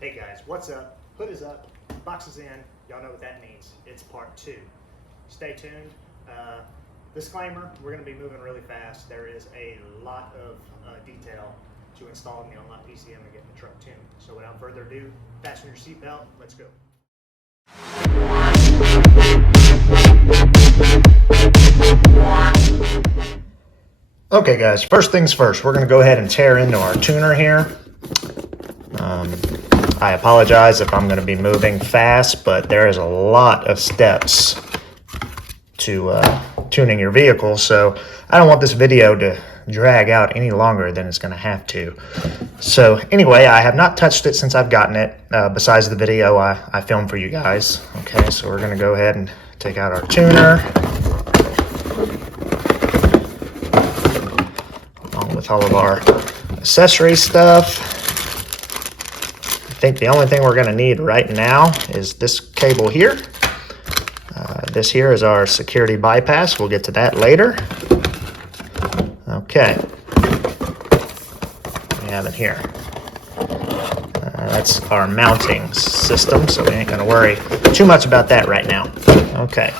Hey guys, what's up? Hood is up, box is in. Y'all know what that means. It's part 2. Stay tuned. Disclaimer, we're going to be moving really fast. There is a lot of detail to installing the Unlocked PCM and getting the truck tuned. So without further ado, fasten your seatbelt. Let's go. Okay guys, first things first, we're going to go ahead and tear into our tuner here. I apologize if I'm going to be moving fast, but there is a lot of steps to tuning your vehicle, so I don't want this video to drag out any longer than it's going to have to. So anyway, I have not touched it since I've gotten it, besides the video I filmed for you guys. Okay, so we're going to go ahead and take out our tuner, along with all of our accessory stuff. I think the only thing we're going to need right now is this cable here. This here is our security bypass. We'll get to that later. Okay. We have it here. That's our mounting system, so we ain't going to worry too much about that right now. Okay.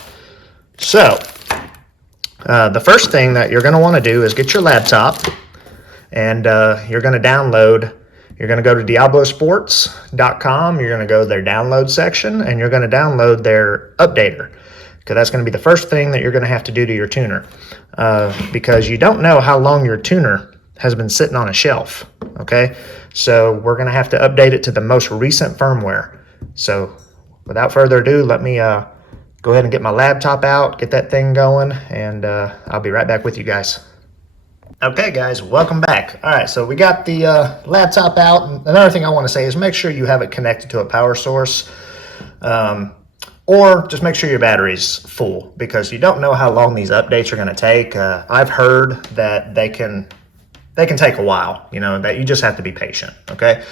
So, the first thing that you're going to want to do is get your laptop, and you're going to download. You're going to go to diablosports.com. You're going to go to their download section, and you're going to download their updater, because that's going to be the first thing that you're going to have to do to your tuner, because you don't know how long your tuner has been sitting on a shelf. Okay, so we're going to have to update it to the most recent firmware. So without further ado, let me go ahead and get my laptop out, get that thing going, and I'll be right back with you guys. Okay guys, welcome back. All right, so we got the laptop out. Another thing I want to say is make sure you have it connected to a power source, or just make sure your battery's full, because you don't know how long these updates are going to take. I've heard that they can take a while, you know, that you just have to be patient. Okay,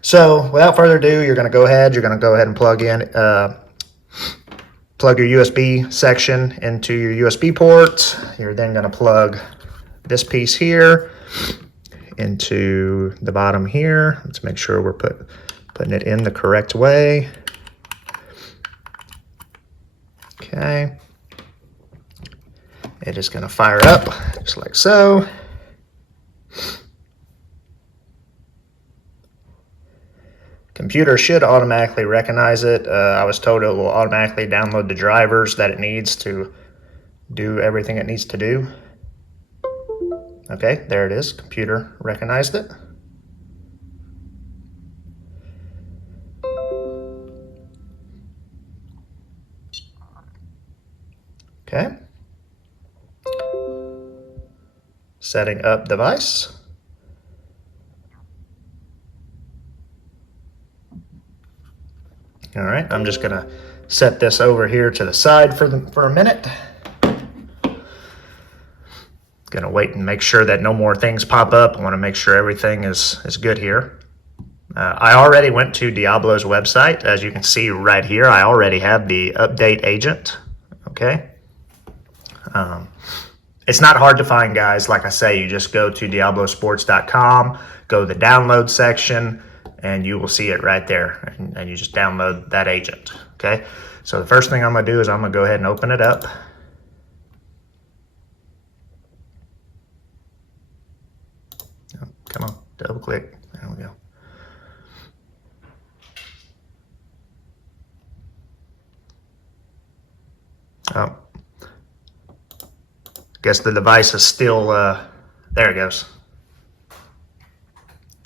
so without further ado, you're going to go ahead and plug your USB section into your USB port. You're then going to plug this piece here into the bottom here. Let's make sure we're putting it in the correct way. Okay. It is going to fire up just like so. Computer should automatically recognize it. I was told it will automatically download the drivers that it needs to do everything it needs to do. Okay, there it is. Computer recognized it. Okay. Setting up device. All right, I'm just gonna set this over here to the side for a minute. Gonna wait and make sure that no more things pop up. I want to make sure everything is good here. I already went to Diablo's website. As you can see right here, I already have the update agent. Okay. It's not hard to find, guys. Like I say, you just go to diablosports.com, go to the download section, and you will see it right there. And you just download that agent. Okay. So the first thing I'm gonna do is I'm gonna go ahead and open it up. Come on, double click. There we go. Oh, guess the device is still, there it goes.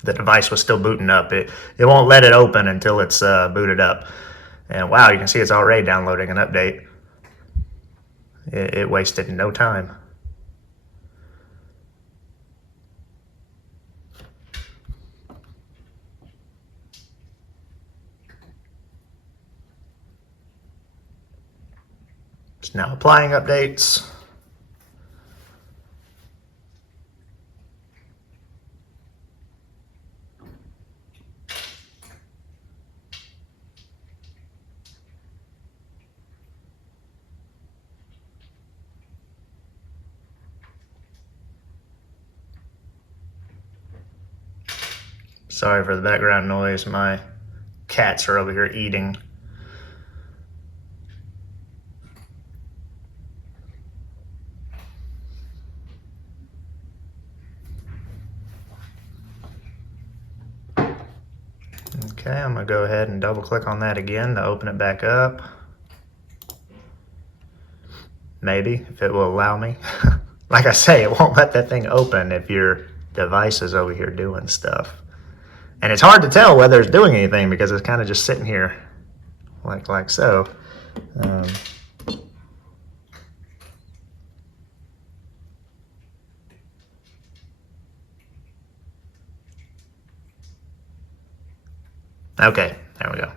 The device was still booting up. It won't let it open until it's booted up. And wow, you can see it's already downloading an update. It wasted no time. It's now applying updates. Sorry for the background noise. My cats are over here eating. Okay, I'm gonna go ahead and double click on that again to open it back up. Maybe, if it will allow me. Like I say, it won't let that thing open if your device is over here doing stuff. And it's hard to tell whether it's doing anything because it's kind of just sitting here like so. Okay, there we go.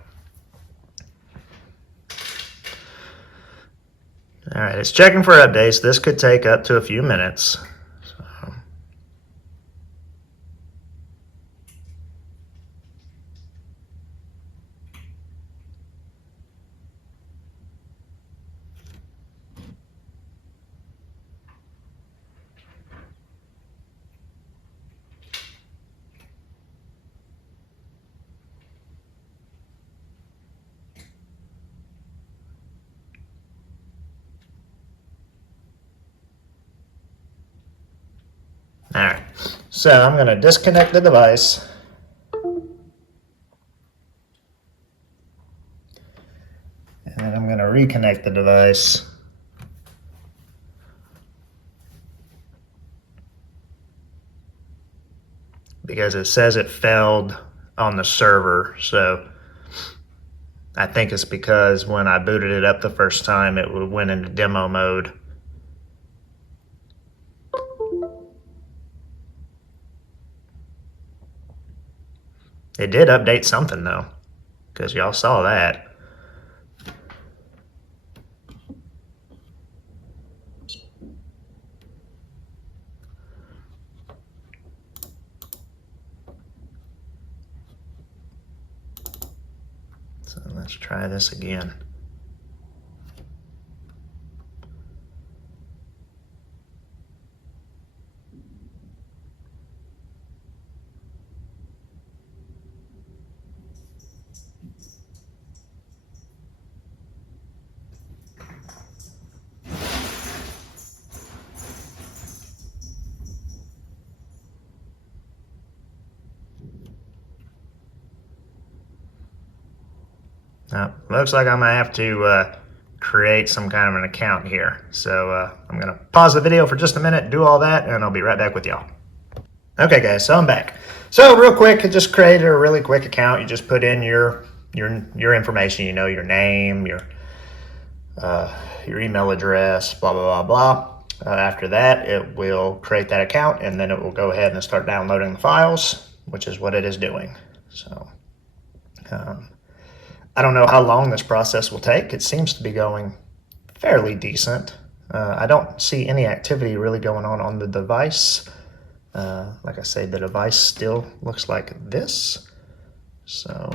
All right, it's checking for updates. This could take up to a few minutes. All right, so I'm going to disconnect the device. And then I'm going to reconnect the device. Because it says it failed on the server, so I think it's because when I booted it up the first time, it went into demo mode. It did update something though, because y'all saw that. So let's try this again. Looks like I'm gonna have to create some kind of an account here. So I'm gonna pause the video for just a minute, do all that, and I'll be right back with y'all. Okay guys, so I'm back. So real quick, I just created a really quick account. You just put in your information, you know, your name, your email address, blah, blah, blah, blah. After that, it will create that account and then it will go ahead and start downloading the files, which is what it is doing. So I don't know how long this process will take. It seems to be going fairly decent. I don't see any activity really going on the device. Like I say, the device still looks like this. So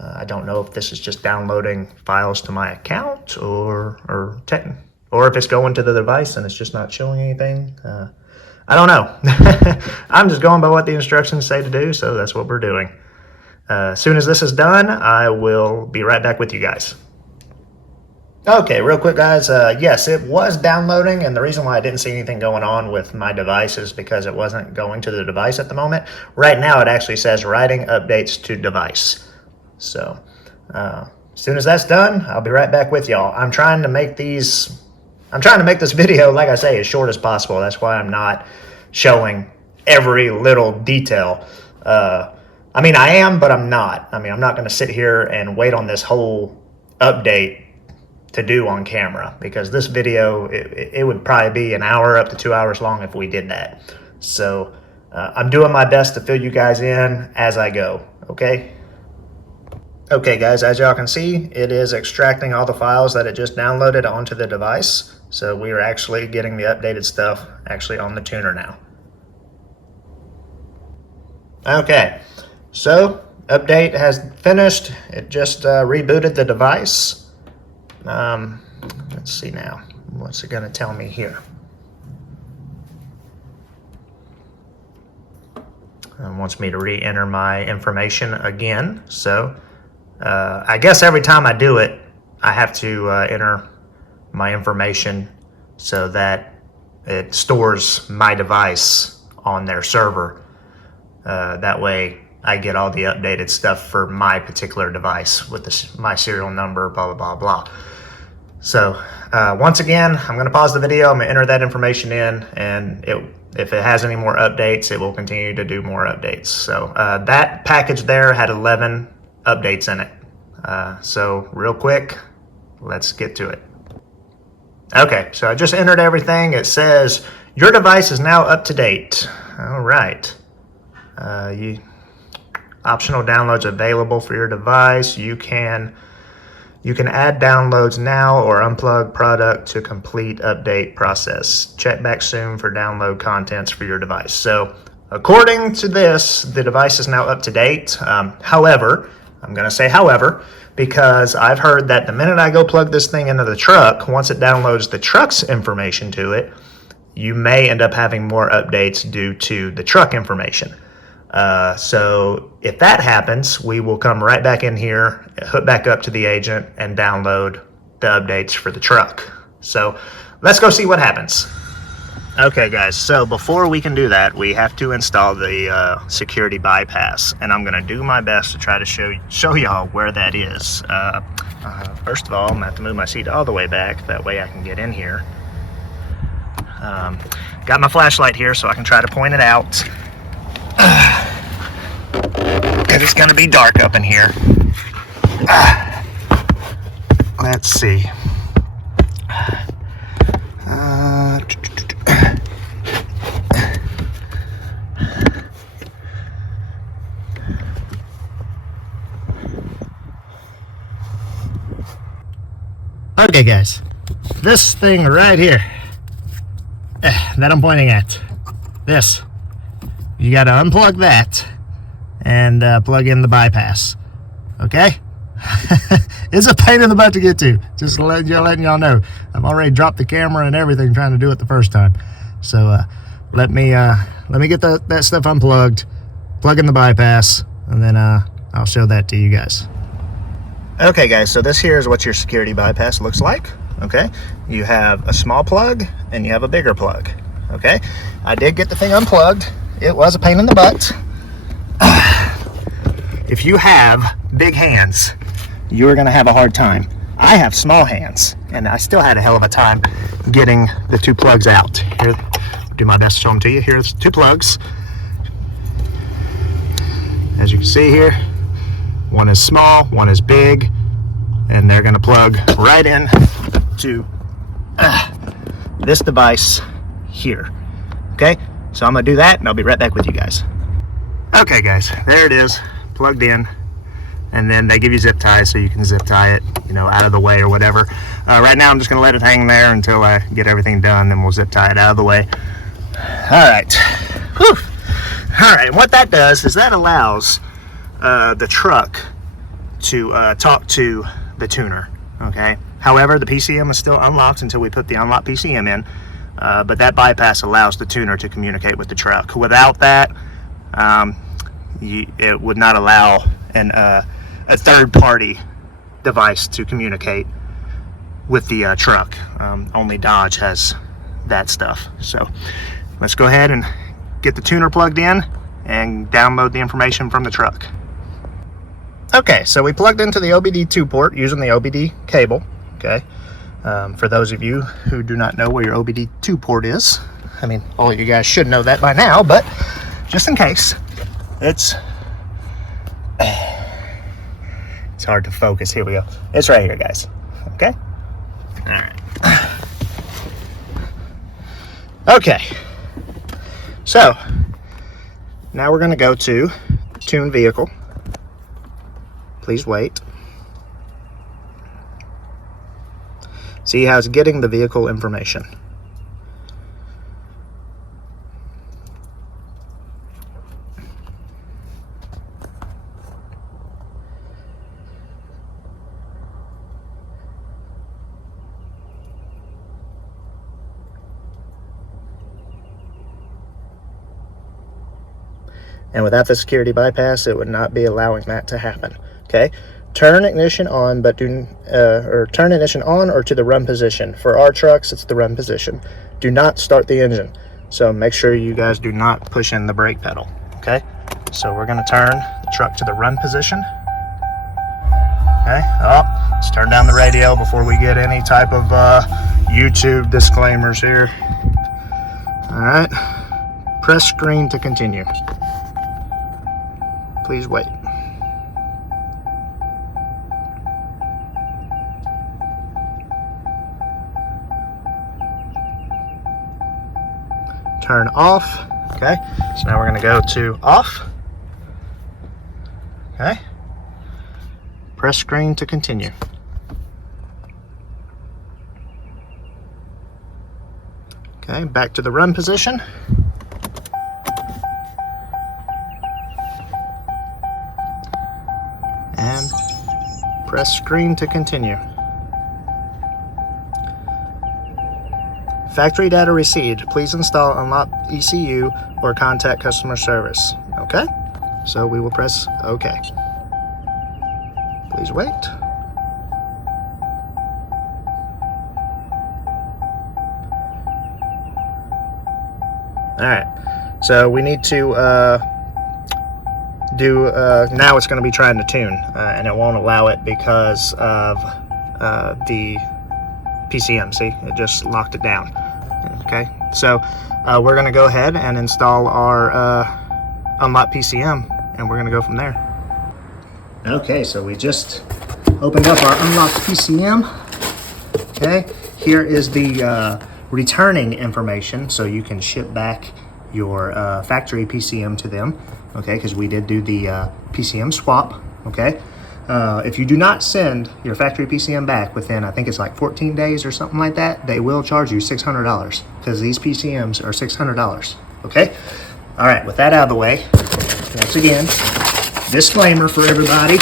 I don't know if this is just downloading files to my account or if it's going to the device and it's just not showing anything. I don't know. I'm just going by what the instructions say to do, so that's what we're doing. As soon as this is done, I will be right back with you guys. Okay, real quick guys, yes, it was downloading, and the reason why I didn't see anything going on with my device is because it wasn't going to the device at the moment. Right now it actually says writing updates to device. So as soon as that's done, I'll be right back with y'all. I'm trying to make this video, like I say, as short as possible. That's why I'm not showing every little detail. I mean, I am, but I'm not. I mean, I'm not going to sit here and wait on this whole update to do on camera, because this video, it would probably be an hour up to 2 hours long if we did that. So I'm doing my best to fill you guys in as I go, okay? Okay guys, as y'all can see, it is extracting all the files that it just downloaded onto the device. So we are actually getting the updated stuff actually on the tuner now. Okay, so update has finished. It just rebooted the device. Let's see now, what's it gonna tell me here? and wants me to re-enter my information again. So I guess every time I do it, I have to enter my information so that it stores my device on their server. That way I get all the updated stuff for my particular device with my serial number, blah, blah, blah, blah. So once again, I'm going to pause the video. I'm going to enter that information in, and if it has any more updates, it will continue to do more updates. So that package there had 11 updates in it. So real quick, let's get to it. Okay, so I just entered everything. It says your device is now up to date. All right. Optional downloads available for your device. You can add downloads now or unplug product to complete update process. Check back soon for download contents for your device. So according to this, the device is now up to date. However, I'm going to say however, because I've heard that the minute I go plug this thing into the truck, once it downloads the truck's information to it, you may end up having more updates due to the truck information. So if that happens, we will come right back in here, hook back up to the agent, and download the updates for the truck. So let's go see what happens. Okay guys, so before we can do that, we have to install the security bypass, and I'm going to do my best to try to show y'all where that is. First of all, I'm going to have to move my seat all the way back, that way I can get in here. Got my flashlight here so I can try to point it out. Because it's going to be dark up in here. Let's see. Okay guys, this thing right here that I'm pointing at, this, you got to unplug that and plug in the bypass. Okay. It's a pain in the butt to get to, just letting y'all know. I've already dropped the camera and everything trying to do it the first time, so let me get that stuff unplugged, plug in the bypass, and then I'll show that to you guys. Okay guys, so this here is what your security bypass looks like. Okay, you have a small plug and you have a bigger plug. Okay, I did get the thing unplugged. It was a pain in the butt. If you have big hands, you're gonna have a hard time. I have small hands, and I still had a hell of a time getting the two plugs out. Here, do my best to show them to you. Here's two plugs. As you can see here, one is small, one is big, and they're gonna plug right in to this device here. Okay, so I'm gonna do that, and I'll be right back with you guys. Okay guys, there it is, plugged in, and then they give you zip ties so you can zip tie it, you know, out of the way or whatever. Right now I'm just gonna let it hang there until I get everything done, then we'll zip tie it out of the way. All right. Whew. All right, and what that does is that allows the truck to talk to the tuner. Okay, however, the PCM is still unlocked until we put the Unlocked PCM in, but that bypass allows the tuner to communicate with the truck. Without that, it would not allow a third-party device to communicate with the truck. Only Dodge has that stuff. So let's go ahead and get the tuner plugged in and download the information from the truck. Okay, so we plugged into the OBD2 port using the OBD cable. Okay, for those of you who do not know where your OBD2 port is, I mean, all of you guys should know that by now, but just in case, it's hard to focus. Here we go. It's right here, guys. Okay. All right. Okay. So now we're going to go to Tune Vehicle. Please wait. See how it's getting the vehicle information. and without the security bypass, it would not be allowing that to happen. Okay, turn ignition on, but turn ignition on or to the run position. For our trucks, it's the run position. Do not start the engine. So make sure you guys do not push in the brake pedal. Okay, so we're going to turn the truck to the run position. Okay, let's turn down the radio before we get any type of YouTube disclaimers here. All right, press screen to continue. Please wait. Turn off. Okay, so now we're going to go to off. Okay, press screen to continue. Okay, back to the run position. And press screen to continue. Factory data received. Please install Unlocked ECU or contact customer service. Okay, so we will press OK. Please wait. All right, so we need to now it's going to be trying to tune, and it won't allow it because of the PCM. See, it just locked it down. Okay, so we're going to go ahead and install our Unlocked PCM, and we're going to go from there. Okay, so we just opened up our Unlocked PCM. Okay, here is the returning information, so you can ship back your factory PCM to them. Okay, because we did do the PCM swap. Okay, if you do not send your factory PCM back within, I think it's like 14 days or something like that, they will charge you $600 because these PCMs are $600. Okay, all right, with that out of the way, once again, disclaimer for everybody: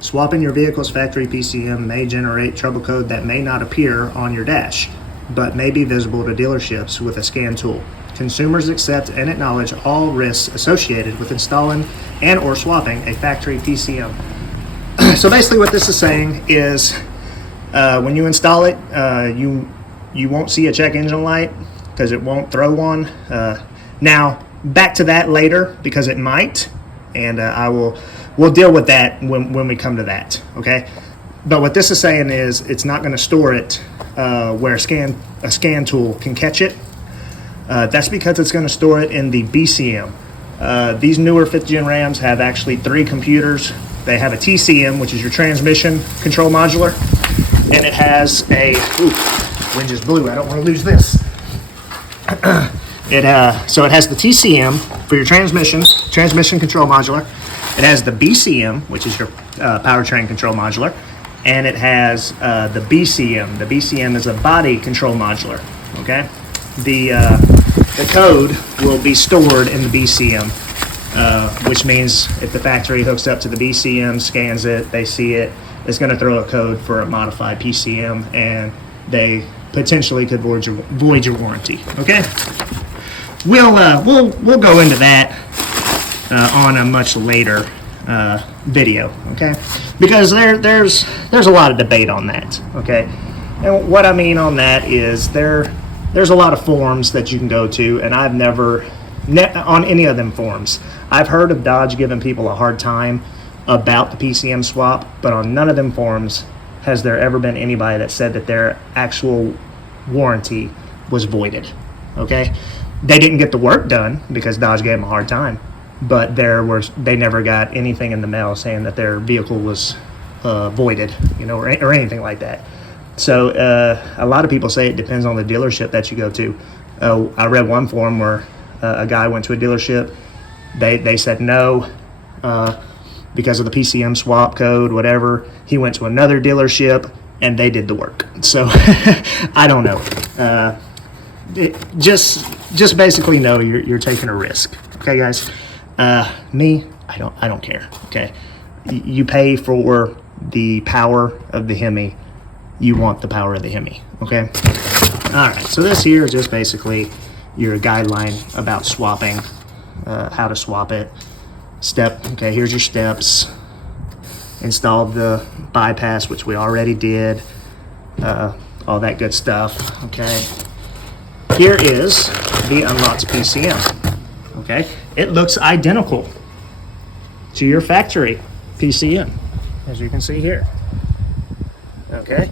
swapping your vehicle's factory PCM may generate trouble code that may not appear on your dash, but may be visible to dealerships with a scan tool. Consumers accept and acknowledge all risks associated with installing and or swapping a factory PCM. So basically what this is saying is when you install it, you won't see a check engine light because it won't throw one. Now, back to that later because it might, and we'll deal with that when we come to that, okay? But what this is saying is it's not going to store it where a scan tool can catch it. That's because it's going to store it in the BCM. These newer 5th gen Rams have actually 3 computers. They have a TCM, which is your transmission control modular, and it has a, wind just blew, I don't want to lose this. So it has the TCM for your transmission control modular. It has the BCM, which is your powertrain control modular, and it has the BCM. The BCM is a body control modular. Okay, the code will be stored in the BCM, which means if the factory hooks up to the BCM, scans it, they see it, it's going to throw a code for a modified PCM, and they potentially could void your warranty. Okay, we'll go into that on a much later video. Okay, because there's a lot of debate on that. Okay, and what I mean on that is there's a lot of forums that you can go to, and I've never on any of them forums I've heard of Dodge giving people a hard time about the PCM swap, but on none of them forums has there ever been anybody that said that their actual warranty was voided. Okay, they didn't get the work done because Dodge gave them a hard time, but they never got anything in the mail saying that their vehicle was voided, or anything like that. So a lot of people say it depends on the dealership that you go to. I read one forum where a guy went to a dealership. They said no because of the PCM swap code, whatever. He went to another dealership and they did the work. So I don't know. Just basically know you're taking a risk. Okay, guys. Me, I don't care. Okay, you pay for the power of the Hemi. You want the power of the Hemi. Okay. All right. So this here is just basically your guideline about swapping how to swap it. Okay, here's your steps. Install the bypass, which we already did. All that good stuff, okay? Here is the Unlocked PCM, okay? It looks identical to your factory PCM, as you can see here, okay?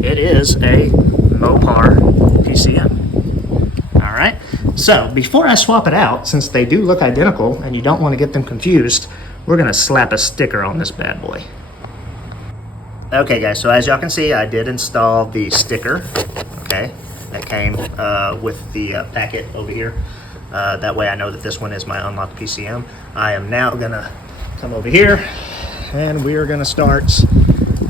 It is a Mopar PCM, all right? So before I swap it out, since they do look identical and you don't want to get them confused, we're gonna slap a sticker on this bad boy. Okay guys, so as y'all can see, I did install the sticker, okay, that came with the packet over here. That way I know that this one is my Unlocked PCM. I am now gonna come over here and we are gonna start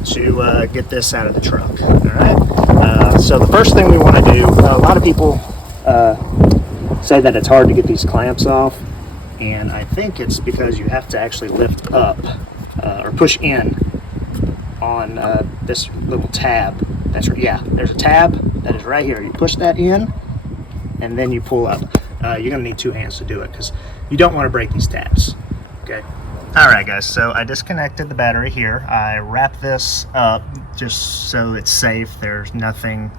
to get this out of the truck, all right? So the first thing we wanna do, a lot of people say that it's hard to get these clamps off, and I think it's because you have to actually lift up or push in on this little tab. There's a tab that is right here. You push that in and then you pull up. You're gonna need 2 hands to do it because you don't want to break these tabs, okay? All right guys, so I disconnected the battery here. I wrapped this up just so it's safe. There's nothing,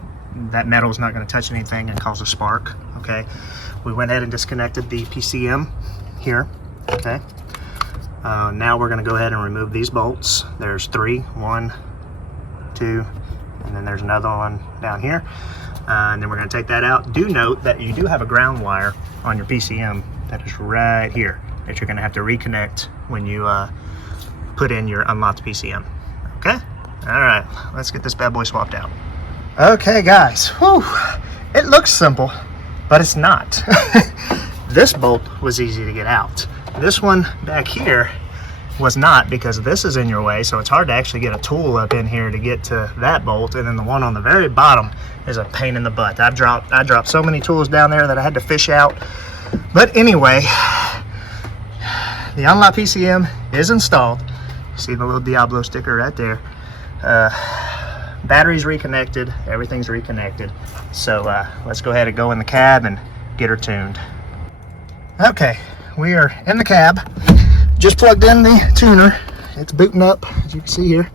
that metal is not going to touch anything and cause a spark, okay? We went ahead and disconnected the PCM here, okay? Now we're going to go ahead and remove these bolts. There's 3, 1, 2, and then there's another one down here. And then we're going to take that out. Do note that you do have a ground wire on your PCM that is right here that you're going to have to reconnect when you put in your Unlocked PCM, okay? All right, let's get this bad boy swapped out. Okay guys, whew, it looks simple, but it's not. This bolt was easy to get out. This one back here was not, because this is in your way, so it's hard to actually get a tool up in here to get to that bolt. And then the one on the very bottom is a pain in the butt. I dropped so many tools down there that I had to fish out. But anyway, the Unlocked PCM is installed. You see the little Diablo sticker right there. Battery's reconnected, everything's reconnected. So let's go ahead and go in the cab and get her tuned. Okay, we are in the cab. Just plugged in the tuner. It's booting up, as you can see here.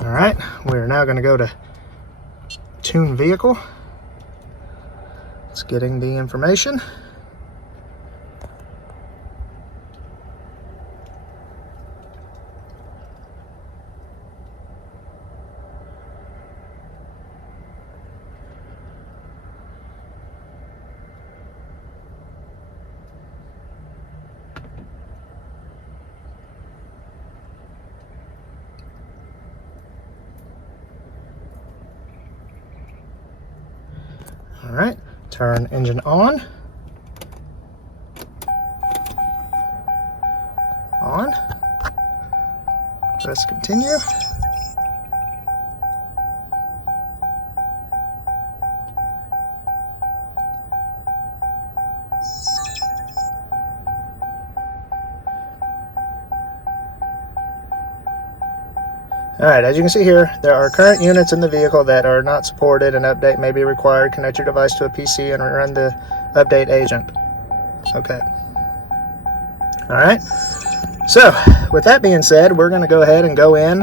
All right, we're now going to go to tune vehicle. It's getting the information. All right, turn engine on. On. Press continue. All right, as you can see here, there are current units in the vehicle that are not supported. An update may be required. Connect your device to a PC and run the update agent. Okay. All right. So, with that being said, we're going to go ahead and go in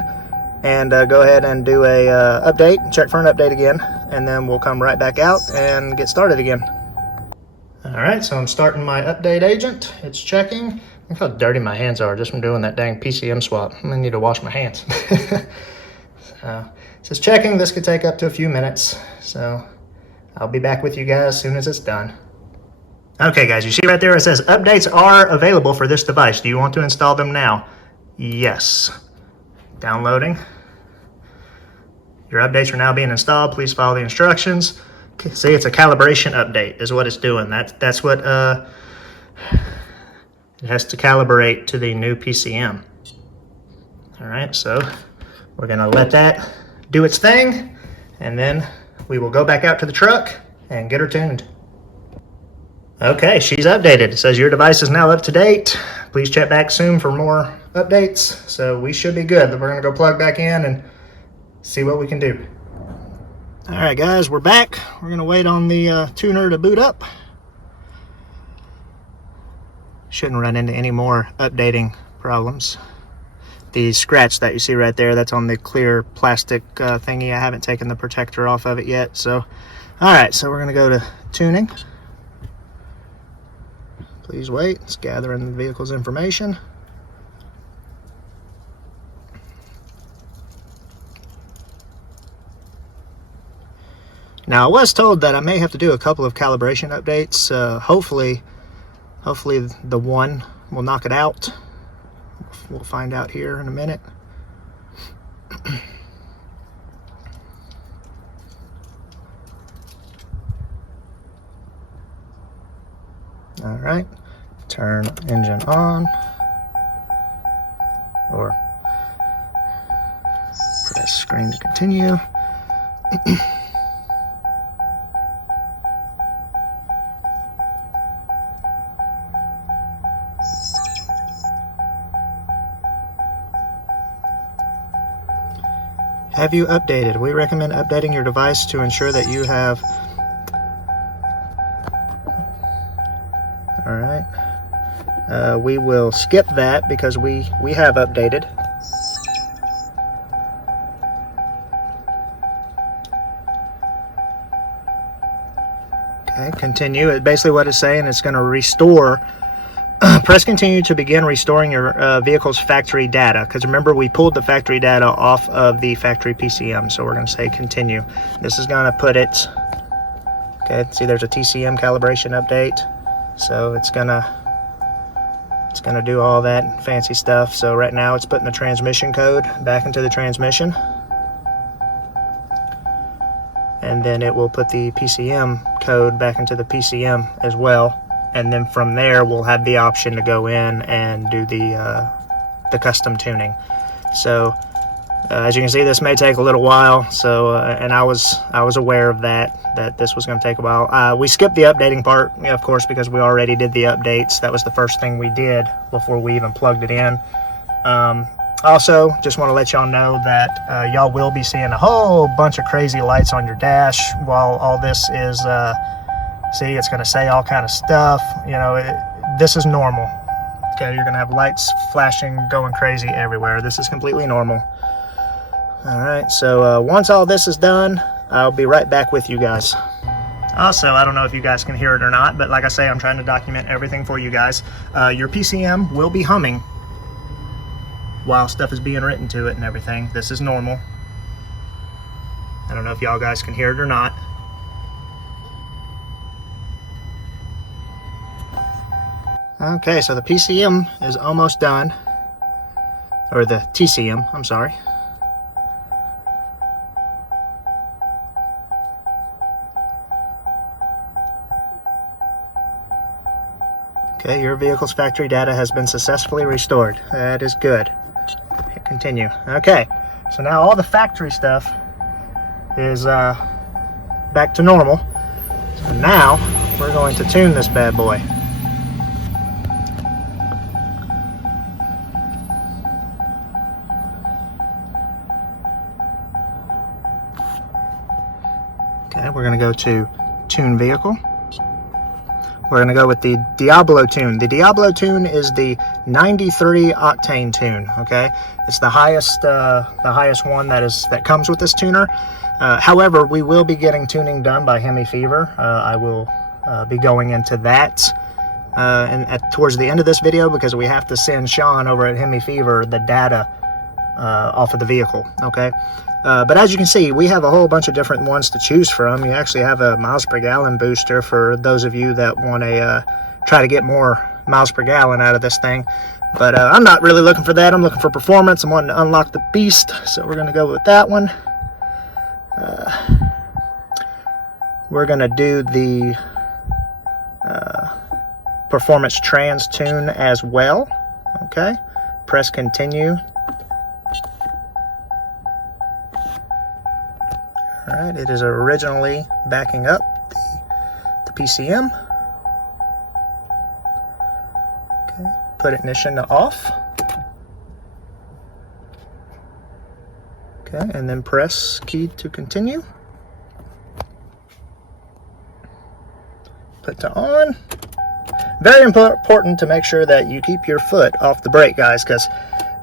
and go ahead and do a update, check for an update again, and then we'll come right back out and get started again. All right, so I'm starting my update agent. It's checking. Look how dirty my hands are just from doing that dang PCM swap. I'm gonna need to wash my hands. So, it says checking. This could take up to a few minutes. So I'll be back with you guys as soon as it's done. Okay guys, you see right there it says updates are available for this device. Do you want to install them now? Yes. Downloading. Your updates are now being installed. Please follow the instructions. Okay, see, it's a calibration update is what it's doing. That's what it has to calibrate to the new PCM. All right, so we're gonna let that do its thing, and then we will go back out to the truck and get her tuned. Okay, she's updated. It says your device is now up to date. Please check back soon for more updates. So we should be good. We're gonna go plug back in and see what we can do. All right, guys, we're back. We're gonna wait on the tuner to boot up. Shouldn't run into any more updating problems. The scratch that you see right there, that's on the clear plastic thingy. I haven't taken the protector off of it yet. So, all right, so we're gonna go to tuning. Please wait, it's gathering the vehicle's information. Now, I was told that I may have to do a couple of calibration updates. Hopefully the one will knock it out. We'll find out here in a minute. All right, turn engine on, or press screen to continue. Have you updated? We recommend updating your device to ensure that you have. All right. We will skip that because we have updated. Okay, continue. Basically what it's saying, it's going to restore. Press continue to begin restoring your vehicle's factory data, because remember we pulled the factory data off of the factory PCM, so we're going to say continue. This is going to put it, okay, see there's a TCM calibration update, so it's going to do all that fancy stuff. So right now it's putting the transmission code back into the transmission, and then it will put the PCM code back into the PCM as well. And then from there we'll have the option to go in and do the custom tuning. So as you can see, this may take a little while. So and I was aware of that this was going to take a while. We skipped the updating part, of course, because we already did the updates. That was the first thing we did before we even plugged it in. Also, just want to let y'all know that y'all will be seeing a whole bunch of crazy lights on your dash while all this is. See, it's going to say all kind of stuff. You know, this is normal. Okay, you're going to have lights flashing, going crazy everywhere. This is completely normal. All right, so once all this is done, I'll be right back with you guys. Also, I don't know if you guys can hear it or not, but like I say, I'm trying to document everything for you guys. Your PCM will be humming while stuff is being written to it and everything. This is normal. I don't know if y'all guys can hear it or not. Okay, so the PCM is almost done, or the TCM, I'm sorry. Okay, your vehicle's factory data has been successfully restored. That is good. Hit continue. Okay, so now all the factory stuff is back to normal. So now we're going to tune this bad boy. Okay, we're going to go to Tune Vehicle. We're going to go with the Diablo tune. The Diablo tune is the 93 octane tune. Okay, it's the highest one that comes with this tuner. However, we will be getting tuning done by Hemi Fever. I will be going into that towards the end of this video, because we have to send Sean over at Hemi Fever the data off of the vehicle. Okay. But as you can see, we have a whole bunch of different ones to choose from. You actually have a miles per gallon booster for those of you that want to try to get more miles per gallon out of this thing. But I'm not really looking for that. I'm looking for performance. I'm wanting to unlock the beast, so we're going to go with that one. We're going to do the performance trans tune as well. Okay, press continue. Alright, it is originally backing up the PCM. put ignition to off. Okay, and then press key to continue. Put to on. Very important to make sure that you keep your foot off the brake, guys, because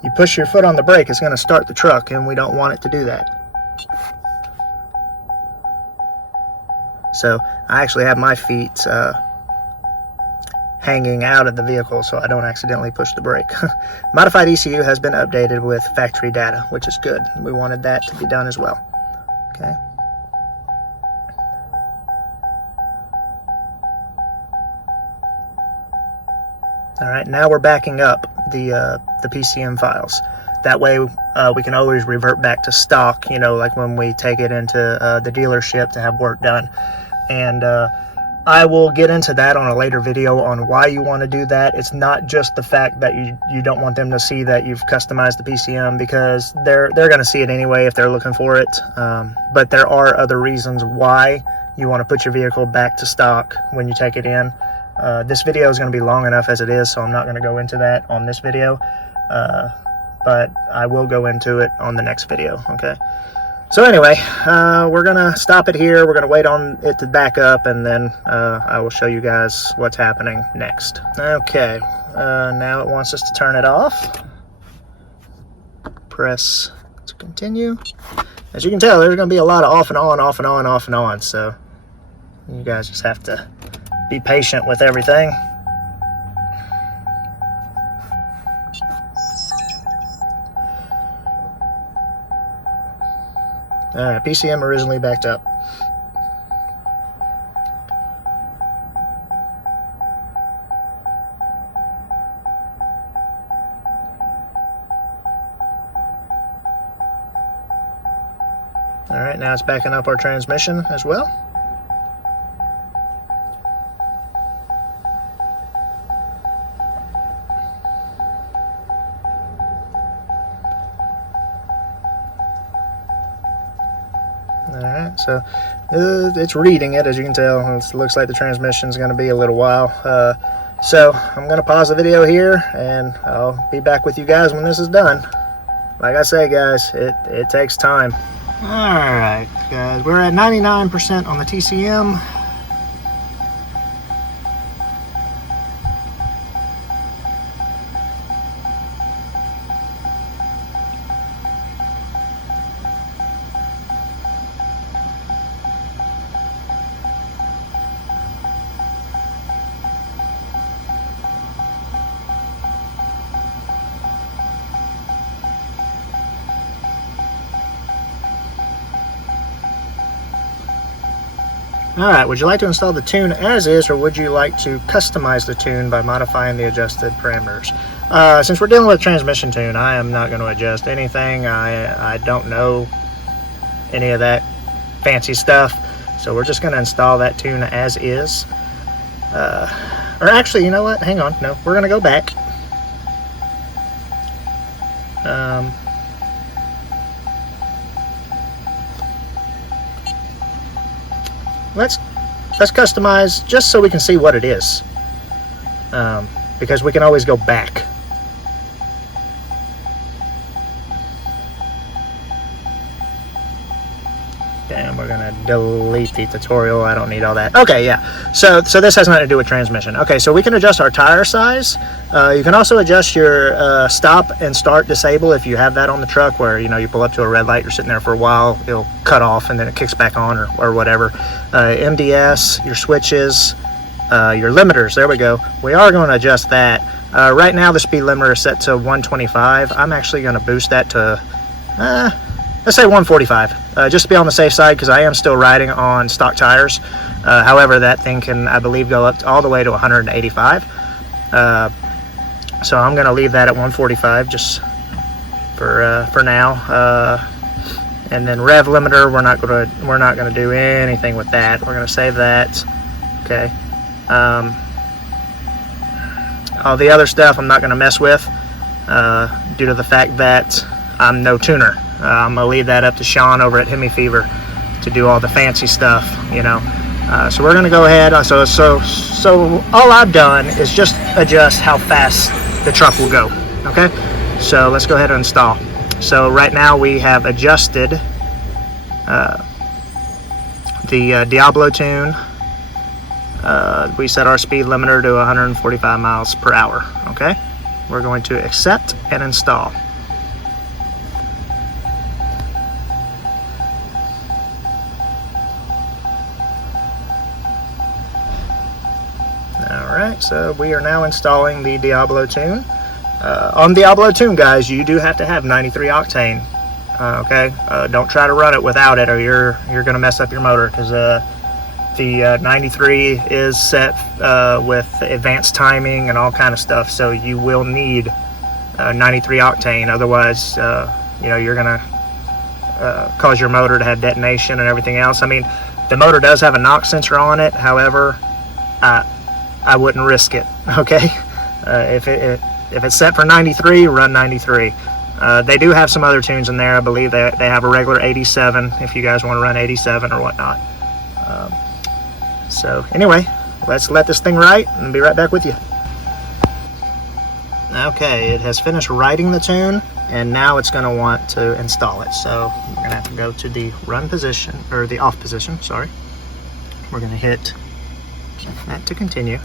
you push your foot on the brake, it's going to start the truck, and we don't want it to do that. So I actually have my feet hanging out of the vehicle so I don't accidentally push the brake. Modified ECU has been updated with factory data, which is good. We wanted that to be done as well. Okay. All right, now we're backing up the PCM files. That way we can always revert back to stock, you know, like when we take it into the dealership to have work done. And I will get into that on a later video on why you want to do that. It's not just the fact that you don't want them to see that you've customized the PCM, because they're going to see it anyway if they're looking for it. But there are other reasons why you want to put your vehicle back to stock when you take it in. This video is going to be long enough as it is, so I'm not going to go into that on this video. But I will go into it on the next video, okay? So anyway, we're going to stop it here. We're going to wait on it to back up, and then I will show you guys what's happening next. Okay, now it wants us to turn it off. Press to continue. As you can tell, there's going to be a lot of off and on, off and on, off and on, so you guys just have to be patient with everything. Alright, PCM originally backed up. Alright, now it's backing up our transmission as well. Alright, so it's reading it, as you can tell. It looks like the transmission is going to be a little while. So I'm going to pause the video here, and I'll be back with you guys when this is done. Like I say, guys, it takes time. Alright, guys, we're at 99% on the TCM. Alright, would you like to install the tune as is, or would you like to customize the tune by modifying the adjusted parameters? Since we're dealing with transmission tune, I am not going to adjust anything. I don't know any of that fancy stuff, so we're just going to install that tune as is. Or actually, you know what? Hang on. No, we're going to go back. Let's customize just so we can see what it is, because we can always go back. And we're gonna delete the tutorial. I don't need all that. Okay, yeah. So this has nothing to do with transmission. Okay, so we can adjust our tire size. You can also adjust your stop and start disable if you have that on the truck, where you pull up to a red light, you're sitting there for a while, it'll cut off and then it kicks back on, or whatever. MDS, your switches, your limiters. There we go. We are going to adjust that. Right now the speed limiter is set to 125. I'm actually going to boost that to let's say 145, just to be on the safe side, because I am still riding on stock tires. However, that thing can, I believe, go up all the way to 185. So I'm going to leave that at 145 just for now. And then rev limiter, we're not going to do anything with that. We're going to save that. Okay. All the other stuff I'm not going to mess with due to the fact that I'm no tuner. I'm going to leave that up to Sean over at Hemi Fever to do all the fancy stuff, So we're going to go ahead. So all I've done is just adjust how fast the truck will go. Okay, so let's go ahead and install. So right now we have adjusted the Diablo tune. We set our speed limiter to 145 miles per hour. Okay, we're going to accept and install. Alright, so we are now installing the Diablo tune. On Diablo tune, guys, you do have to have 93 octane. Okay, don't try to run it without it, or you're going to mess up your motor, because the 93 is set with advanced timing and all kind of stuff, so you will need 93 octane. Otherwise, you know, you're going to cause your motor to have detonation and everything else. I mean, the motor does have a knock sensor on it. However, I wouldn't risk it. Okay, if it's set for 93, run 93. They do have some other tunes in there. I believe they have a regular 87 if you guys want to run 87 or whatnot. So anyway, let's let this thing write and be right back with you. Okay, it has finished writing the tune, and now it's going to want to install it. So we're going to have to go to the run position, or the off position, sorry. We're going to hit that to continue.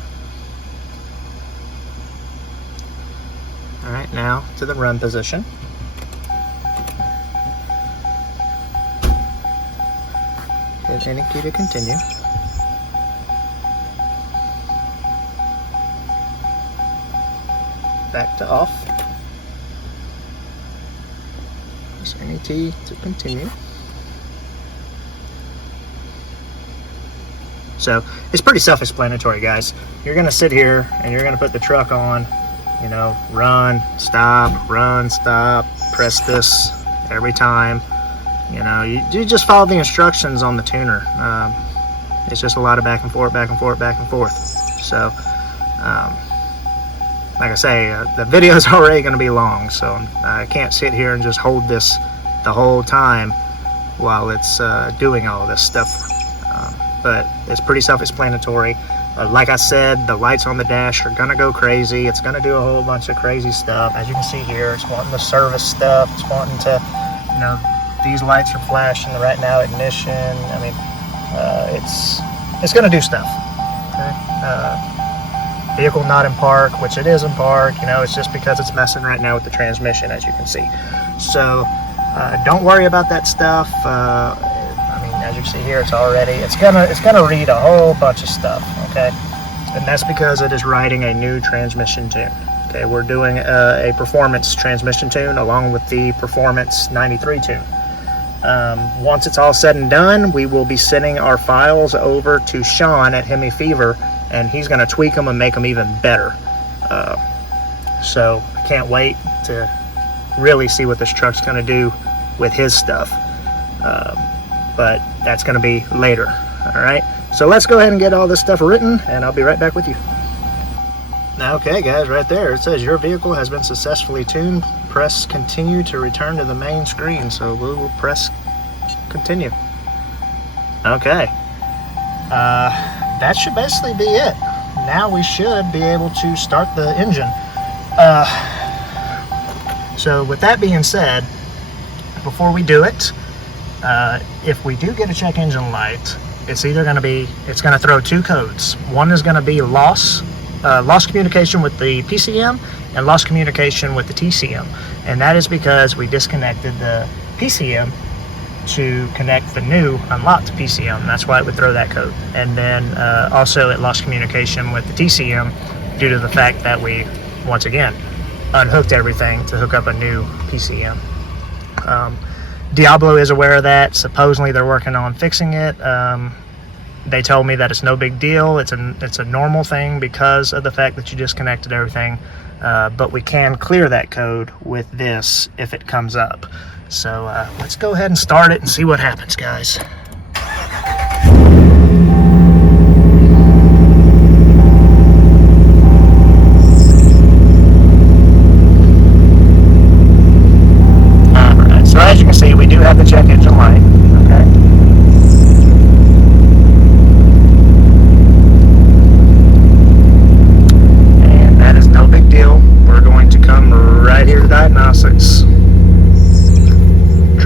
Alright, now to the run position. Hit any key to continue. Back to off. Press any T to continue. So it's pretty self-explanatory, guys. You're going to sit here and you're going to put the truck on, you know, run, stop, press this every time. You know, you just follow the instructions on the tuner. It's just a lot of back and forth, back and forth, back and forth. So, like I say, the video is already going to be long, so I can't sit here and just hold this the whole time while it's doing all of this stuff. But it's pretty self-explanatory. Like I said, the lights on the dash are gonna go crazy. It's gonna do a whole bunch of crazy stuff. As you can see here, it's wanting to service stuff. It's wanting to, you know, these lights are flashing right now, ignition. I mean, it's gonna do stuff. Okay? Vehicle not in park, which it is in park. You know, it's just because it's messing right now with the transmission, as you can see. So don't worry about that stuff. As you can see here, it's gonna read a whole bunch of stuff, okay? And that's because it is writing a new transmission tune. Okay, we're doing a performance transmission tune along with the performance 93 tune. Once it's all said and done, we will be sending our files over to Sean at Hemi Fever, and he's gonna tweak them and make them even better. So I can't wait to really see what this truck's gonna do with his stuff. But that's going to be later. All right, so let's go ahead and get all this stuff written, and I'll be right back with you. Okay, guys, right there it says your vehicle has been successfully tuned. Press continue to return to the main screen. So we'll press continue. Okay, that should basically be it. Now we should be able to start the engine. So with that being said, before we do it, if we do get a check engine light, it's either going to throw two codes. One is going to be lost communication with the PCM and lost communication with the TCM, and that is because we disconnected the PCM to connect the new unlocked PCM. That's why it would throw that code. And then also it lost communication with the TCM due to the fact that we once again unhooked everything to hook up a new PCM. Diablo is aware of that. Supposedly they're working on fixing it. They told me that it's no big deal. It's a normal thing because of the fact that you disconnected everything. But we can clear that code with this if it comes up. So let's go ahead and start it and see what happens, guys. Alright, so as you can see, we do have the check engine light. Okay. And that is no big deal. We're going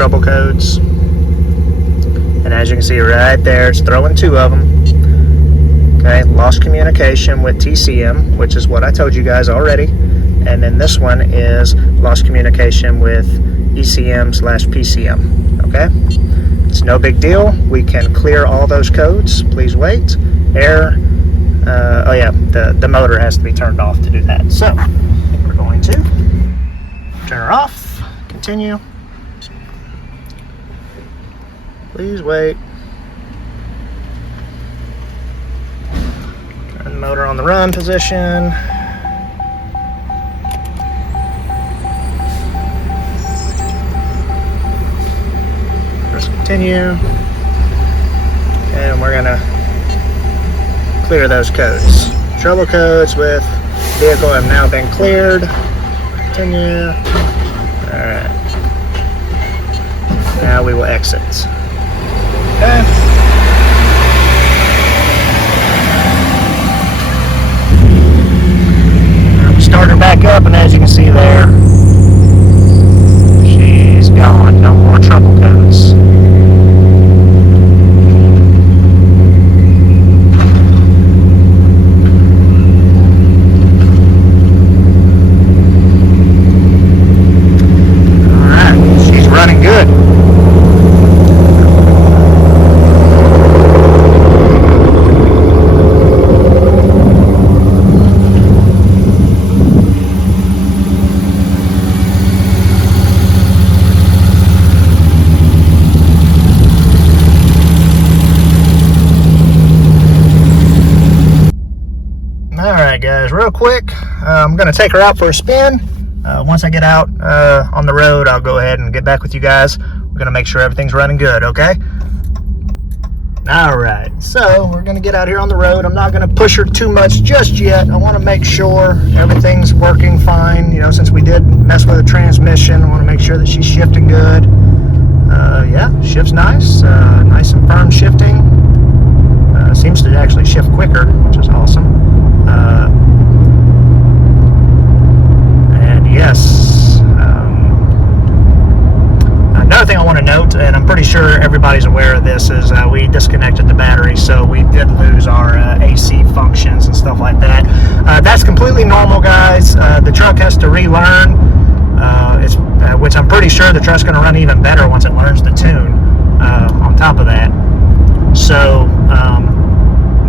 trouble codes. And as you can see right there, it's throwing 2 of them. Okay, lost communication with TCM, which is what I told you guys already. And then this one is lost communication with ECM/PCM. Okay, it's no big deal. We can clear all those codes. Please wait. Air. Oh yeah, the motor has to be turned off to do that. So we're going to turn her off. Continue. Please wait. Turn the motor on the run position. Press continue. And we're gonna clear those codes. Trouble codes with vehicle have now been cleared. Continue. Alright. Now we will exit. Okay. Start her back up, and as you can see there, she's gone. No more trouble codes. Alright, she's running good. Alright guys, real quick, I'm going to take her out for a spin. Once I get out on the road, I'll go ahead and get back with you guys. We're going to make sure everything's running good, okay? Alright, so we're going to get out here on the road. I'm not going to push her too much just yet. I want to make sure everything's working fine. You know, since we did mess with the transmission, I want to make sure that she's shifting good. Yeah, shifts nice. Nice and firm shifting. Seems to actually shift quicker, which is awesome. And yes, another thing I want to note, and I'm pretty sure everybody's aware of this, is we disconnected the battery, so we did lose our AC functions and stuff like that. That's completely normal, guys. The truck has to relearn, which I'm pretty sure the truck's going to run even better once it learns the tune on top of that. So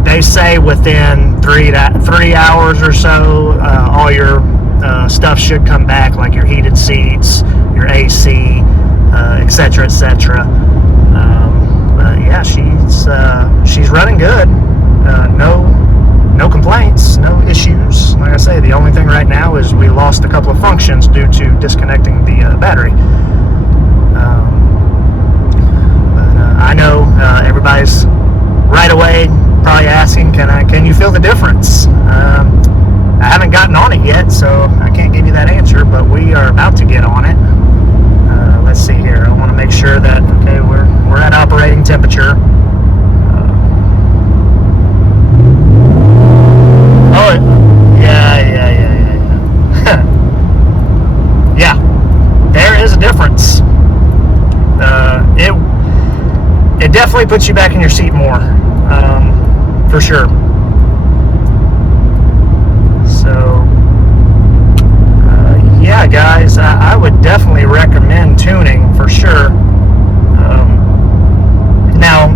they say within 3 hours or so, all your stuff should come back, like your heated seats, your AC, etc., etc. But yeah, she's running good. No complaints, no issues. Like I say, the only thing right now is we lost a couple of functions due to disconnecting the battery. I know everybody's right away probably asking, can you feel the difference? I haven't gotten on it yet, so I can't give you that answer, but we are about to get on it. Let's see here. I want to make sure that, okay, we're at operating temperature. Yeah, there is a difference. It definitely puts you back in your seat more, for sure. So, yeah, guys, I would definitely recommend tuning for sure. Now,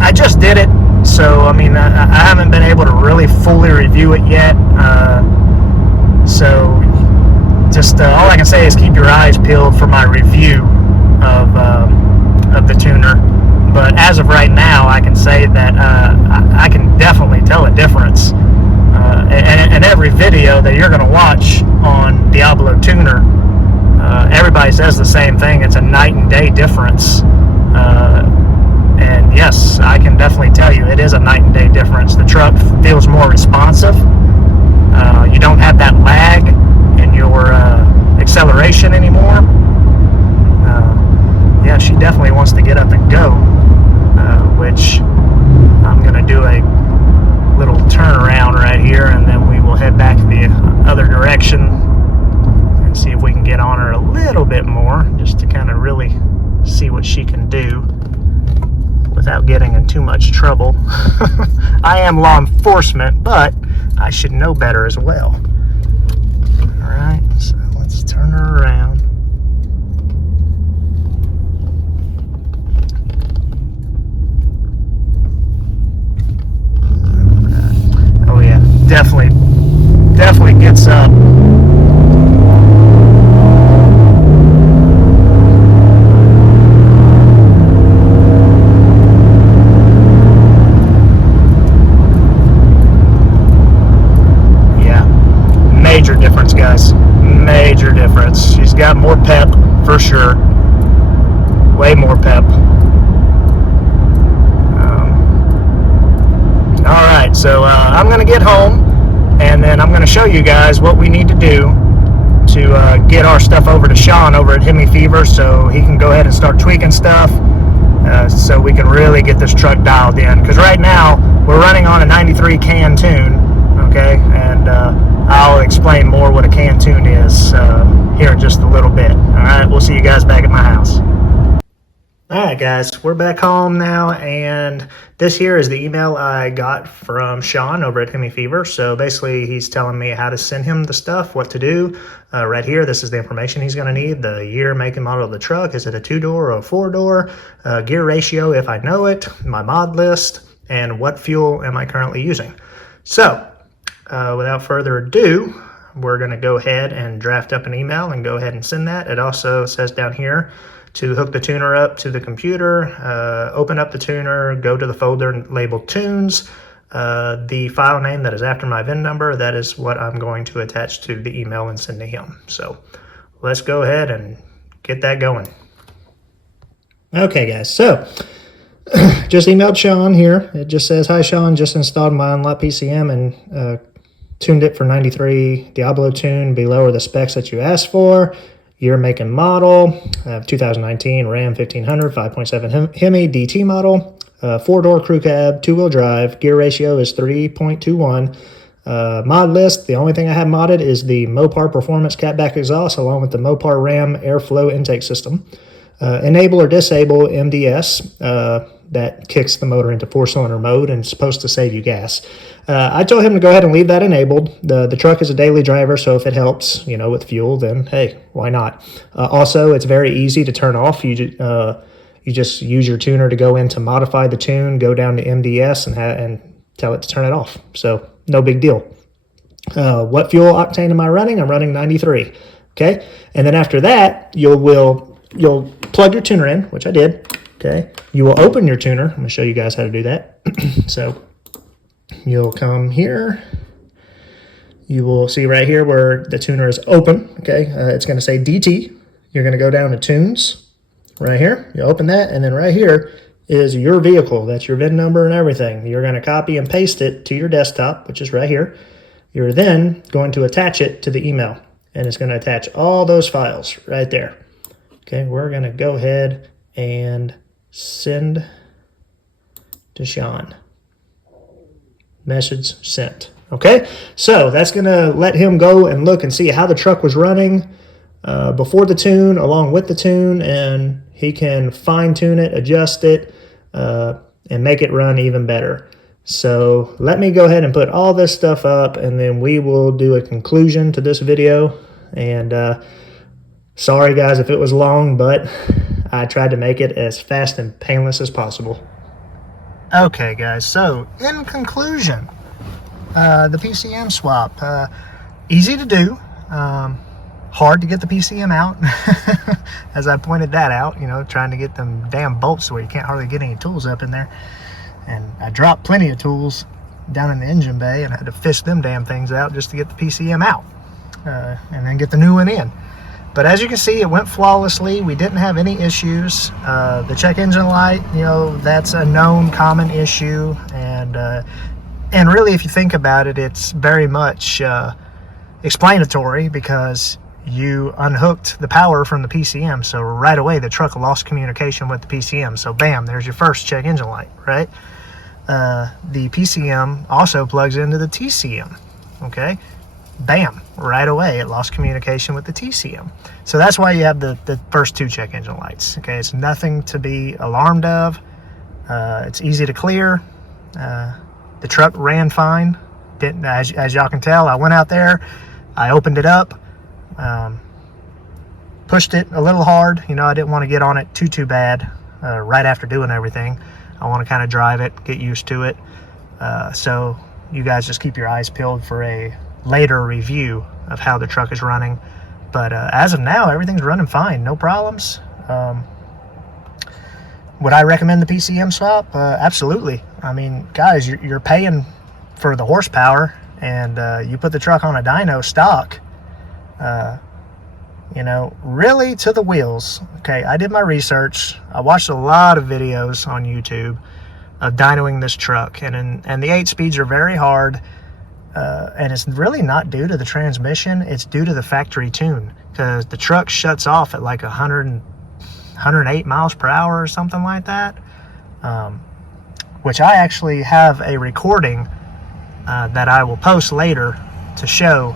I just did it, so I mean, I haven't been able to really fully review it yet. So, just all I can say is keep your eyes peeled for my review of the tuner. But as of right now, I can say that I can definitely tell a difference. And every video that you're going to watch on Diablo Tuner, everybody says the same thing. It's a night and day difference. And yes, I can definitely tell you it is a night and day difference. The truck feels more responsive. You don't have that lag in your acceleration anymore. Yeah, she definitely wants to get up and go, which I'm going to do a little turnaround right here, and then we will head back the other direction and see if we can get on her a little bit more, just to kind of really what she can do without getting in too much trouble. I am law enforcement, but I should know better as well. All right, so let's turn her around. Oh yeah, definitely gets up. Major difference, guys. Major difference. She's got more pep for sure. Way more pep. All right, so I'm going to get home, and then I'm going to show you guys what we need to do to get our stuff over to Sean over at Hemi Fever, so he can go ahead and start tweaking stuff, so we can really get this truck dialed in. Because right now we're running on a 93 can tune, okay, and I'll explain more what a can tune is here in just a little bit. All right, we'll see you guys back at my house. All right, guys, we're back home now, and this here is the email I got from Sean over at Hemi Fever. So basically, he's telling me how to send him the stuff, what to do. Right here, this is the information he's going to need: the year, make, and model of the truck. Is it a 2-door or a 4-door? Gear ratio, if I know it. My mod list, and what fuel am I currently using? So, without further ado, we're going to go ahead and draft up an email and go ahead and send that. It also says down here to hook the tuner up to the computer, open up the tuner, go to the folder labeled tunes. The file name that is after my VIN number, that is what I'm going to attach to the email and send to him. So let's go ahead and get that going. Okay, guys, so just emailed Sean here. It just says, "Hi Sean, just installed my Unlocked PCM and tuned it for 93 Diablo tune. Below are the specs that you asked for. Year, make, and model. 2019 Ram 1500 5.7 Hemi DT model. 4-door crew cab, 2-wheel drive. Gear ratio is 3.21. Mod list, the only thing I have modded is the Mopar Performance catback exhaust along with the Mopar Ram airflow intake system. Enable or disable MDS. That kicks the motor into 4-cylinder mode and is supposed to save you gas. I told him to go ahead and leave that enabled. The truck is a daily driver, so if it helps, you know, with fuel, then hey, why not? Also, it's very easy to turn off. You just use your tuner to go in to modify the tune, go down to MDS and tell it to turn it off. So no big deal. What fuel octane am I running? I'm running 93. Okay, and then after that, you'll plug your tuner in, which I did. Okay, you will open your tuner. I'm going to show you guys how to do that. So you'll come here. You will see right here where the tuner is open. Okay, it's going to say DT. You're going to go down to tunes right here. You open that, and then right here is your vehicle. That's your VIN number and everything. You're going to copy and paste it to your desktop, which is right here. You're then going to attach it to the email, and it's going to attach all those files right there. Okay, we're going to go ahead and send to Sean. Message sent. Okay, so that's going to let him go and look and see how the truck was running before the tune, along with the tune, and he can fine-tune it, adjust it, and make it run even better. So let me go ahead and put all this stuff up, and then we will do a conclusion to this video. And sorry guys if it was long, but I tried to make it as fast and painless as possible. Okay guys, so in conclusion, the PCM swap, easy to do, hard to get the PCM out, as I pointed that out, you know, trying to get them damn bolts where you can't hardly get any tools up in there. And I dropped plenty of tools down in the engine bay, and I had to fish them damn things out just to get the PCM out, and then get the new one in. But as you can see, it went flawlessly. We didn't have any issues. The check engine light, you know, that's a known common issue. And really, if you think about it, it's very much explanatory, because you unhooked the power from the PCM. So right away, the truck lost communication with the PCM. So bam, there's your first check engine light, right? The PCM also plugs into the TCM, okay? bam, right away it lost communication with the TCM. So that's why you have the first 2 check engine lights. Okay, it's nothing to be alarmed of. It's easy to clear. The truck ran fine. Didn't, as y'all can tell, I went out there, I opened it up, pushed it a little hard. You know, I didn't want to get on it too bad right after doing everything. I want to kind of drive it, get used to it. So you guys just keep your eyes peeled for a later review of how the truck is running. But as of now, everything's running fine, no problems. Would I recommend the PCM swap? Absolutely. I mean, guys, you're paying for the horsepower, and you put the truck on a dyno stock, you know, really to the wheels. Okay, I did my research. I watched a lot of videos on YouTube of dynoing this truck, and the 8 speeds are very hard, and it's really not due to the transmission. It's due to the factory tune, because the truck shuts off at like 108 miles per hour or something like that, which I actually have a recording that I will post later to show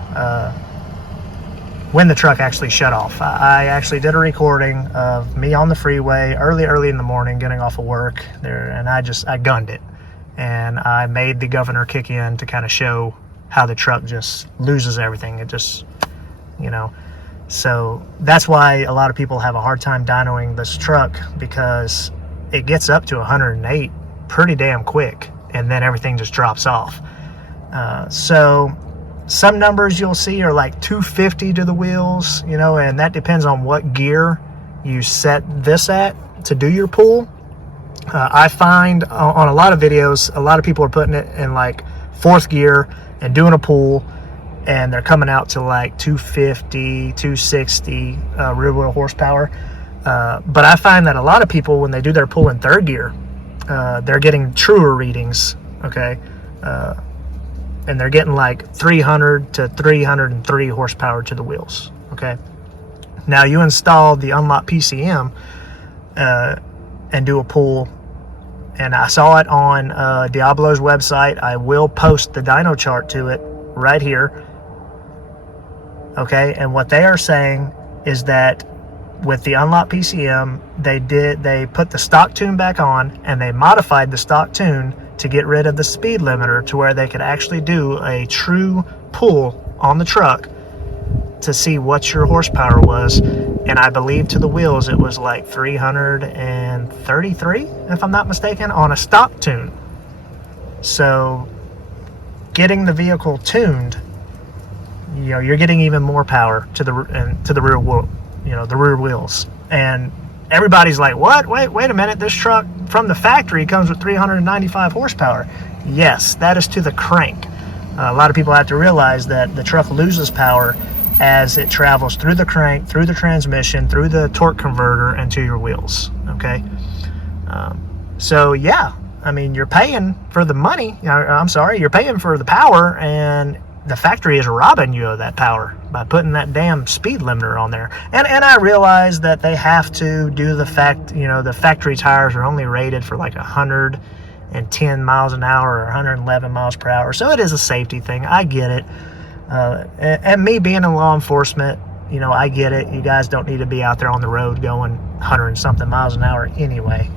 when the truck actually shut off. I actually did a recording of me on the freeway early in the morning getting off of work there, and I gunned it, and I made the governor kick in to kind of show how the truck just loses everything. It just, you know, so that's why a lot of people have a hard time dynoing this truck, because it gets up to 108 pretty damn quick, and then everything just drops off. So some numbers you'll see are like 250 to the wheels, you know, and that depends on what gear you set this at to do your pull. I find on a lot of videos, a lot of people are putting it in like 4th gear and doing a pull, and they're coming out to like 250, 260 rear wheel horsepower. But I find that a lot of people, when they do their pull in 3rd gear, they're getting truer readings, okay? And they're getting like 300 to 303 horsepower to the wheels, okay? Now you install the Unlocked PCM and do a pull, and I saw it on Diablo's website. I will post the dyno chart to it right here, okay? And what they are saying is that with the Unlocked PCM, they put the stock tune back on, and they modified the stock tune to get rid of the speed limiter to where they could actually do a true pull on the truck to see what your horsepower was. And I believe to the wheels it was like 333, if I'm not mistaken, on a stock tune. So getting the vehicle tuned, you know, you're getting even more power to the rear wheel, you know, the rear wheels. And everybody's like, what? Wait a minute, this truck from the factory comes with 395 horsepower. Yes, that is to the crank. A lot of people have to realize that the truck loses power as it travels through the crank, through the transmission, through the torque converter, and to your wheels, okay? So yeah, I mean, you're paying for the money, I'm sorry, you're paying for the power, and the factory is robbing you of that power by putting that damn speed limiter on there. And I realize that they have to do the factory tires are only rated for like 110 miles an hour or 111 miles per hour. So it is a safety thing. I get it. And me being in law enforcement, you know, I get it. You guys don't need to be out there on the road going 100 and something miles an hour anyway.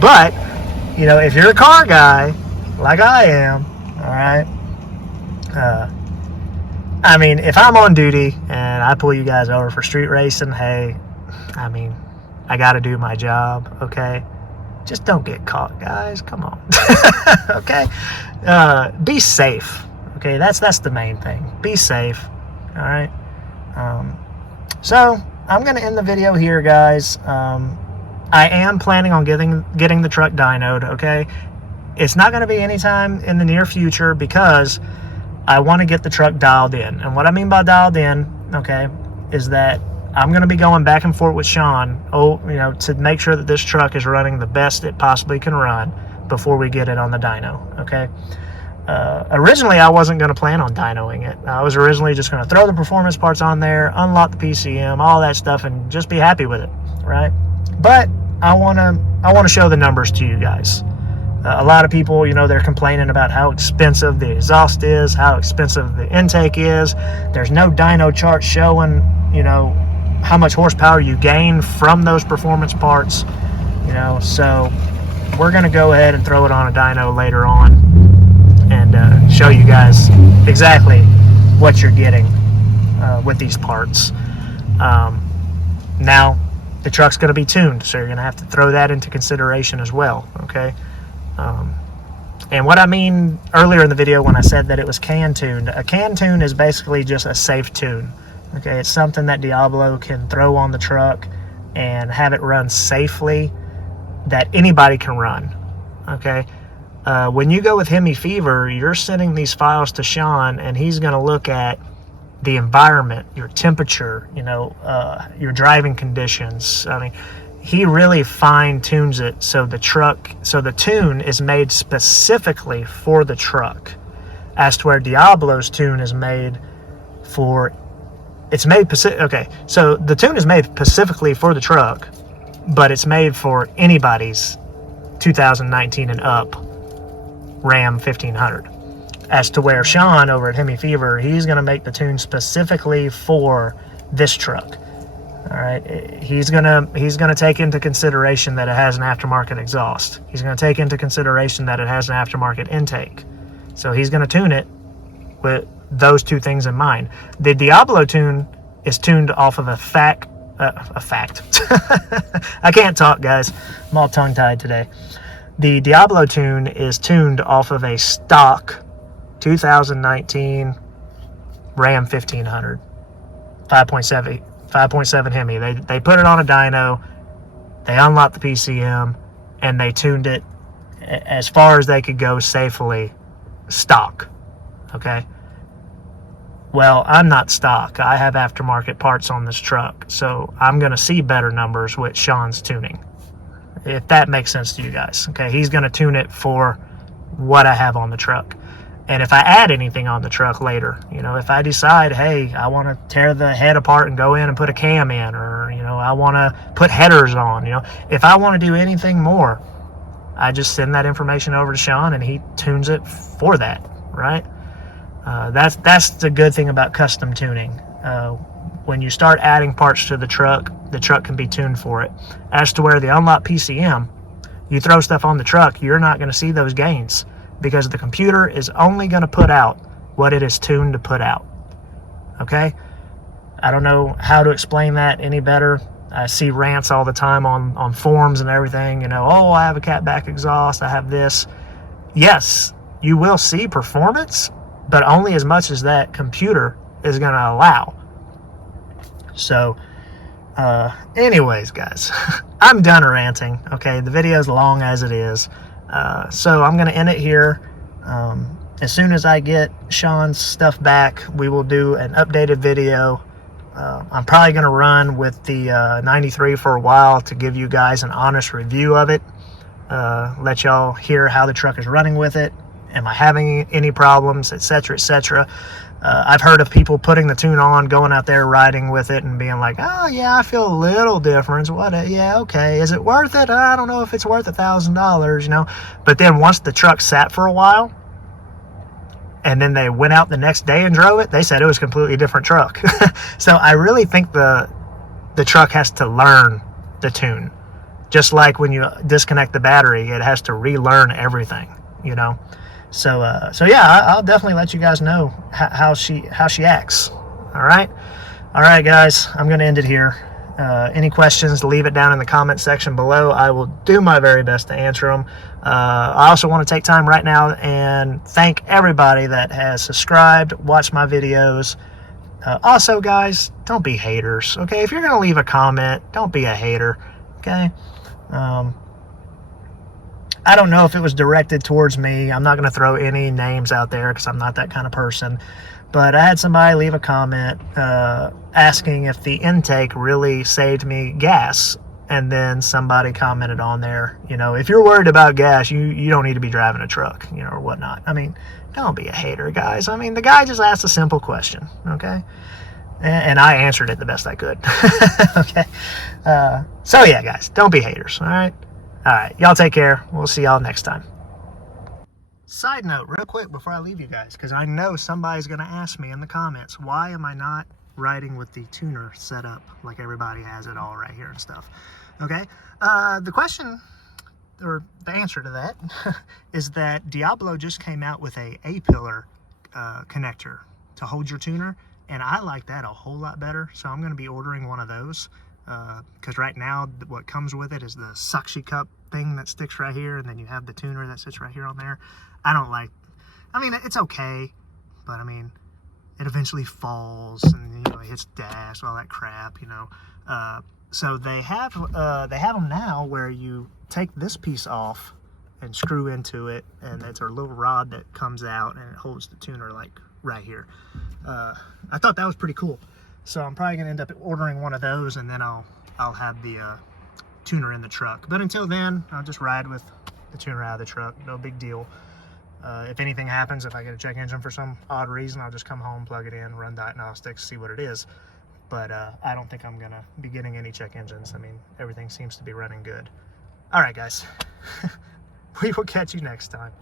But, you know, if you're a car guy like I am, all right, I mean, if I'm on duty and I pull you guys over for street racing, hey, I mean, I got to do my job, okay? Just don't get caught, guys. Come on. Okay? Be safe, okay? That's the main thing. Be safe, all right? So I'm going to end the video here, guys. I am planning on getting the truck dynoed, okay? It's not going to be anytime in the near future, because I want to get the truck dialed in. And what I mean by dialed in, okay, is that I'm going to be going back and forth with Sean, you know, to make sure that this truck is running the best it possibly can run before we get it on the dyno, okay? Originally, I wasn't going to plan on dynoing it. I was originally just going to throw the performance parts on there, unlock the PCM, all that stuff, and just be happy with it, right? But I want to show the numbers to you guys. A lot of people, you know, they're complaining about how expensive the exhaust is, how expensive the intake is. There's no dyno chart showing, you know, how much horsepower you gain from those performance parts, you know. So we're going to go ahead and throw it on a dyno later on and show you guys exactly what you're getting with these parts. Now, the truck's going to be tuned, so you're going to have to throw that into consideration as well, okay? And what I mean earlier in the video when I said that it was can tuned, a can tune is basically just a safe tune. Okay, it's something that Diablo can throw on the truck and have it run safely, that anybody can run. Okay, when you go with Hemi Fever, you're sending these files to Sean, and he's going to look at the environment, your temperature, you know, your driving conditions. I mean, he really fine tunes it so the tune is made specifically for the truck, as to where Diablo's tune is made for, okay, so the tune is made specifically for the truck, but it's made for anybody's 2019 and up Ram 1500. As to where Sean over at Hemi Fever, he's going to make the tune specifically for this truck. All right, he's gonna take into consideration that it has an aftermarket exhaust. He's gonna take into consideration that it has an aftermarket intake. So he's gonna tune it with those two things in mind. The Diablo tune is tuned off of a fact. I can't talk, guys. I'm all tongue-tied today. The Diablo tune is tuned off of a stock 2019 Ram 1500 5.7 Hemi. They put it on a dyno, they unlocked the PCM, and they tuned it as far as they could go safely, stock. Okay? Well, I'm not stock. I have aftermarket parts on this truck, so I'm going to see better numbers with Sean's tuning, if that makes sense to you guys. Okay? He's going to tune it for what I have on the truck. And if I add anything on the truck later, you know, if I decide, hey, I want to tear the head apart and go in and put a cam in, or, you know, I want to put headers on, you know, if I want to do anything more, I just send that information over to Sean and he tunes it for that, right? That's the good thing about custom tuning. When you start adding parts to the truck can be tuned for it. As to where the Unlocked PCM, you throw stuff on the truck, you're not going to see those gains, because the computer is only going to put out what it is tuned to put out. Okay? I don't know how to explain that any better. I see rants all the time on forums and everything, you know, oh, I have a catback exhaust, I have this. Yes, you will see performance, but only as much as that computer is going to allow. So, anyways, guys, I'm done ranting. Okay, the video is long as it is. So I'm going to end it here. As soon as I get Sean's stuff back, we will do an updated video. I'm probably going to run with the 93 for a while to give you guys an honest review of it. Let y'all hear how the truck is running with it. Am I having any problems, etc., etc. I've heard of people putting the tune on, going out there riding with it and being like, oh yeah, I feel a little difference. Yeah, okay. Is it worth it? I don't know if it's worth $1,000, you know. But then once the truck sat for a while, and then they went out the next day and drove it, they said it was a completely different truck. So I really think the truck has to learn the tune. Just like when you disconnect the battery, it has to relearn everything, you know. So yeah, I'll definitely let you guys know how she acts. All right, guys. I'm gonna end it here. Any questions, leave it down in the comment section below. I will do my very best to answer them. I also want to take time right now and thank everybody that has subscribed, watched my videos. Also, guys, don't be haters. Okay, if you're gonna leave a comment, don't be a hater. Okay. I don't know if it was directed towards me. I'm not going to throw any names out there because I'm not that kind of person. But I had somebody leave a comment asking if the intake really saved me gas. And then somebody commented on there, you know, if you're worried about gas, you don't need to be driving a truck, you know, or whatnot. I mean, don't be a hater, guys. I mean, the guy just asked a simple question, okay? And I answered it the best I could. Okay. So, yeah, guys, don't be haters, all right? All right, y'all take care. We'll see y'all next time. Side note, real quick before I leave you guys, because I know somebody's going to ask me in the comments, why am I not riding with the tuner set up like everybody has it all right here and stuff? Okay, the question, or the answer to that, is that Diablo just came out with a A-pillar connector to hold your tuner, and I like that a whole lot better, so I'm going to be ordering one of those, because right now what comes with it is the suction cup thing that sticks right here, and then you have the tuner that sits right here on there. I don't like, I mean, it's okay, but I mean, it eventually falls, and you know, it hits dash, all that crap, you know. So they have them now where you take this piece off and screw into it, and it's a little rod that comes out and it holds the tuner like right here. I thought that was pretty cool, so I'm probably gonna end up ordering one of those, and then I'll have the tuner in the truck. But until then, I'll just ride with the tuner out of the truck. No big deal. If anything happens, if I get a check engine for some odd reason, I'll just come home, plug it in, run diagnostics, see what it is. But I don't think I'm gonna be getting any check engines. I mean, everything seems to be running good. All right, guys. We will catch you next time.